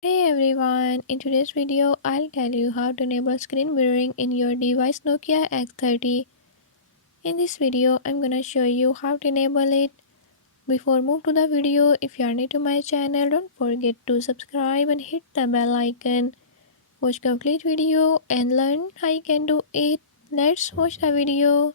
Hey everyone, in today's video I'll tell you how to enable screen mirroring in your device Nokia X30. In this video I'm gonna show you how to enable it. Before move to the video, if you are new to my channel, don't forget to subscribe and hit the bell icon. Watch complete video and learn how you can do it. Let's watch the video.